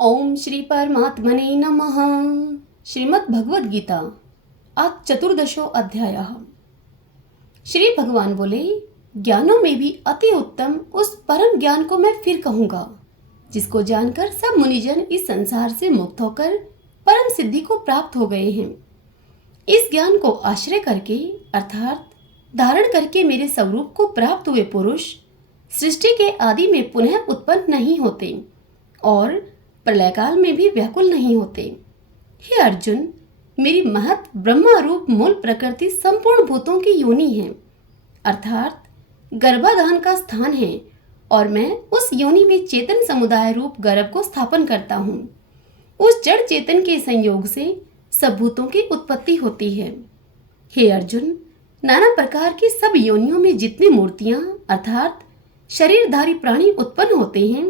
ओम श्री परमात्मने नमः। श्रीमद् भगवद गीता आज चतुर्दशो अध्याय। श्री भगवान बोले, ज्ञानों में भी अति उत्तम उस परम ज्ञान को मैं फिर कहूंगा, जिसको जानकर सब मुनिजन इस संसार से मुक्त होकर परम सिद्धि को प्राप्त हो गए हैं। इस ज्ञान को आश्रय करके अर्थात धारण करके मेरे स्वरूप को प्राप्त हुए पुरुष सृष्टि के आदि में पुनः उत्पन्न नहीं होते और प्रलय काल में भी व्याकुल नहीं होते। हे अर्जुन, मेरी महत ब्रह्मा रूप मूल प्रकृति संपूर्ण भूतों की योनि है, अर्थात गर्भाधान का स्थान है, और मैं उस योनि में चेतन समुदाय रूप गर्भ को स्थापन करता हूँ। उस जड़ चेतन के संयोग से सब भूतों की उत्पत्ति होती है। हे अर्जुन, नाना प्रकार की सब योनियों में जितनी मूर्तियां अर्थात शरीरधारी प्राणी उत्पन्न होते हैं,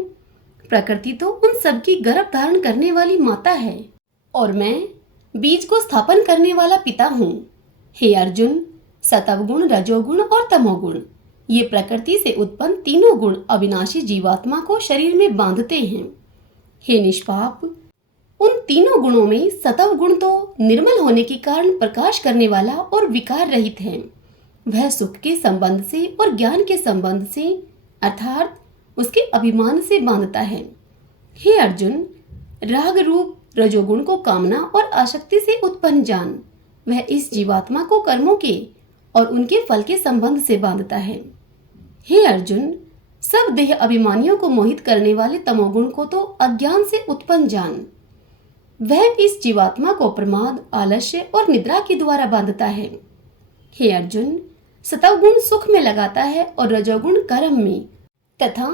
प्रकृति तो उन सब की गर्भ धारण करने वाली माता है और मैं बीज को स्थापन करने वाला पिता हूँ। हे अर्जुन, सतवगुण, रजोगुण और तमोगुण ये प्रकृति से उत्पन्न तीनों गुण अविनाशी जीवात्मा को शरीर में बांधते हैं। हे निष्पाप, उन तीनों गुणों में सतव गुण तो निर्मल होने के कारण प्रकाश करने वाला और विकार रहित है। वह सुख के संबंध से और ज्ञान के संबंध से अर्थात उसके अभिमान से बांधता है। हे अर्जुन, राग रूप रजोगुण को कामना और आसक्ति से उत्पन्न जान। वह इस जीवात्मा को कर्मों के और उनके फल के संबंध से बांधता है। हे अर्जुन, सब देह अभिमानियों को मोहित करने वाले तमोगुण को तो अज्ञान से उत्पन्न जान। वह इस जीवात्मा को प्रमाद, आलस्य और निद्रा के द्वारा बांधता है। हे अर्जुन, सतवगुण सुख में लगाता है और रजोगुण कर्म में तथा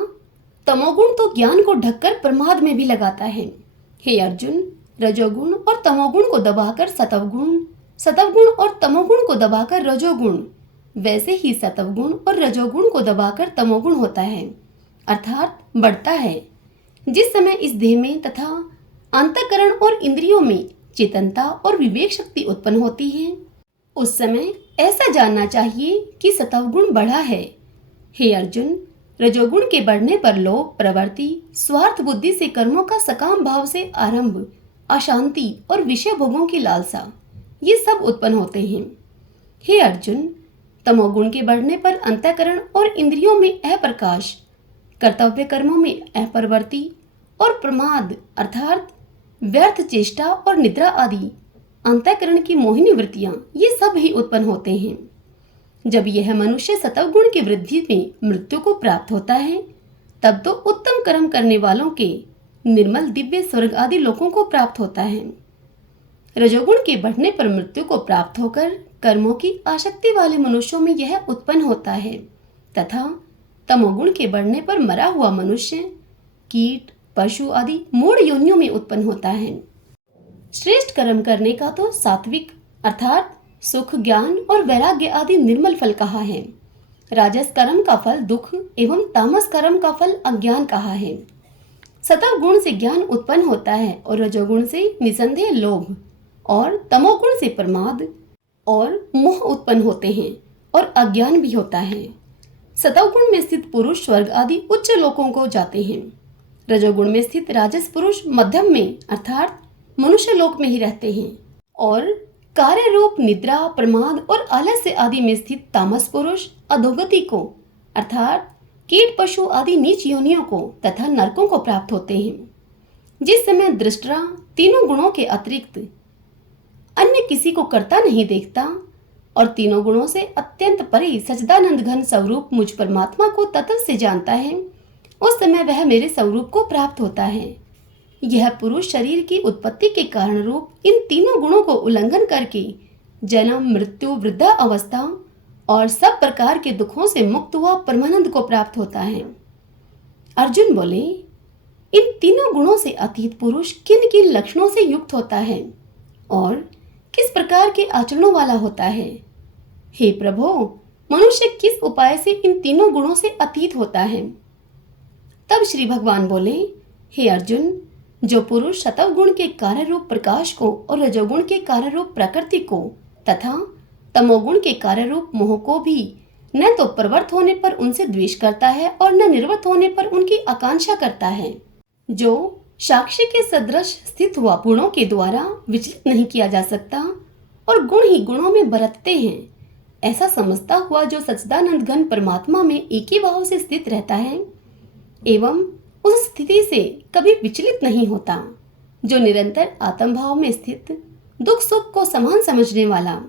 तमोगुण तो ज्ञान को ढककर प्रमाद में भी लगाता है। हे अर्जुन, रजोगुण और तमोगुण को दबाकर सतवगुण, सतवगुण और तमोगुण को दबाकर रजोगुण, वैसे ही सतवगुण और रजोगुण को दबाकर तमोगुण होता है अर्थात बढ़ता है। जिस समय इस देह में तथा अंतःकरण और इंद्रियों में चेतनता और विवेक शक्ति उत्पन्न होती है, उस समय ऐसा जानना चाहिए कि सतवगुण बढ़ा है। हे अर्जुन, रजोगुण के बढ़ने पर लोभ, प्रवृत्ति, स्वार्थ बुद्धि से कर्मों का सकाम भाव से आरंभ, अशांति और विषय भोगों की लालसा ये सब उत्पन्न होते हैं। हे अर्जुन, तमोगुण के बढ़ने पर अंतःकरण और इंद्रियों में अप्रकाश, कर्तव्य कर्मों में अप्रवृत्ति और प्रमाद अर्थात व्यर्थ चेष्टा और निद्रा आदि अंतःकरण की मोहिनी वृत्तियां ये सब ही उत्पन्न होते हैं। जब यह मनुष्य सतवगुण की वृद्धि में मृत्यु को प्राप्त होता है, तब तो उत्तम कर्म करने वालों के निर्मल दिव्य स्वर्ग आदि लोकों को प्राप्त होता है। रजोगुण के बढ़ने पर मृत्यु को प्राप्त होकर कर्मों की आसक्ति वाले मनुष्यों में यह उत्पन्न होता है तथा तमोगुण के बढ़ने पर मरा हुआ मनुष्य कीट, पशु आदि मूढ़ योनियों में उत्पन्न होता है। श्रेष्ठ कर्म करने का तो सात्विक अर्थात सुख, ज्ञान और वैराग्य आदि निर्मल फल कहा है। राजस कर्म का फल दुख एवं तामस कर्म का फल अज्ञान कहा है। सतव गुण से ज्ञान उत्पन्न होता है और रजोगुण से निसंदेह लोभ और तमोगुण से प्रमाद और मोह उत्पन्न होते हैं और अज्ञान भी होता है। सतव गुण में स्थित पुरुष स्वर्ग आदि उच्च लोकों को जाते हैं। रजोगुण में स्थित राजस पुरुष मध्यम में अर्थात मनुष्य लोक में ही रहते हैं और कार्य रूप निद्रा, प्रमाद और आलस्य आदि में स्थित तामस पुरुष अधोगति को अर्थात कीट, पशु आदि नीच योनियों को तथा नरकों को प्राप्त होते हैं। जिस समय दृष्टा तीनों गुणों के अतिरिक्त अन्य किसी को करता नहीं देखता और तीनों गुणों से अत्यंत परे सच्चिदानंद घन स्वरूप मुझ परमात्मा को तत्व से जानता है, उस समय वह मेरे स्वरूप को प्राप्त होता है। यह पुरुष शरीर की उत्पत्ति के कारण रूप इन तीनों गुणों को उल्लंघन करके जन्म, मृत्यु, वृद्धा अवस्था और सब प्रकार के दुखों से मुक्त हुआ परमानंद को प्राप्त होता है। अर्जुन बोले, इन तीनों गुणों से अतीत पुरुष किन किन लक्षणों से युक्त होता है और किस प्रकार के आचरणों वाला होता है? हे प्रभो, मनुष्य किस उपाय से इन तीनों गुणों से अतीत होता है? तब श्री भगवान बोले, हे अर्जुन, जो पुरुष सतव गुण के कार्य रूप प्रकाश को और रजोगुण के कार्य रूप प्रकृति को तथा तमोगुण के कार्य रूप मोह को भी न तो प्रवृत्त होने पर उनसे द्वेष करता है और न निर्वृत्त होने पर उनकी आकांक्षा करता है, जो साक्षी के सदृश स्थित हुआ गुणों के द्वारा विचलित नहीं किया जा सकता और गुण ही गुणों में बरतते हैं, ऐसा समझता हुआ जो सच्चिदानंद घन परमात्मा में एक ही भाव से स्थित रहता है एवं उस स्थिति से कभी विचलित नहीं होता, जो निरंतर आत्म भाव में स्थित, दुख सुख को समान समझने वाला,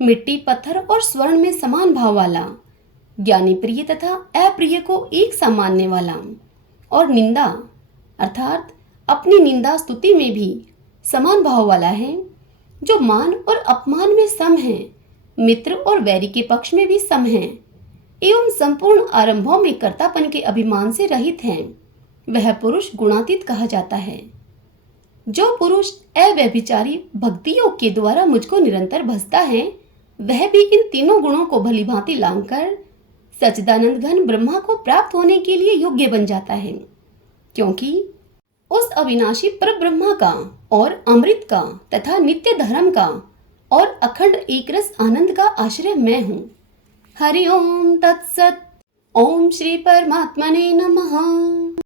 मिट्टी पत्थर और स्वर्ण में समान भाव वाला, ज्ञानी प्रिय तथा अप्रिय को एक सा मानने वाला और निंदा अर्थात अपनी निंदा स्तुति में भी समान भाव वाला है, जो मान और अपमान में सम है, मित्र और वैरी के पक्ष में भी सम है एवं संपूर्ण आरंभों में कर्तापन के अभिमान से रहित है, वह पुरुष गुणातीत कहा जाता है। जो पुरुष अव्यभिचारी भक्ति योग के द्वारा मुझको निरंतर भजता है, वह भी इन तीनों गुणों को भली भांति लांघकर सच्चिदानंद घन ब्रह्मा को प्राप्त होने के लिए योग्य बन जाता है, क्योंकि उस अविनाशी पर ब्रह्मा का और अमृत का तथा नित्य धर्म का और अखंड एक रस आनंद का आश्रय मैं हूँ। हरि ओम तत्सत। ओम श्री परमात्मने नमः।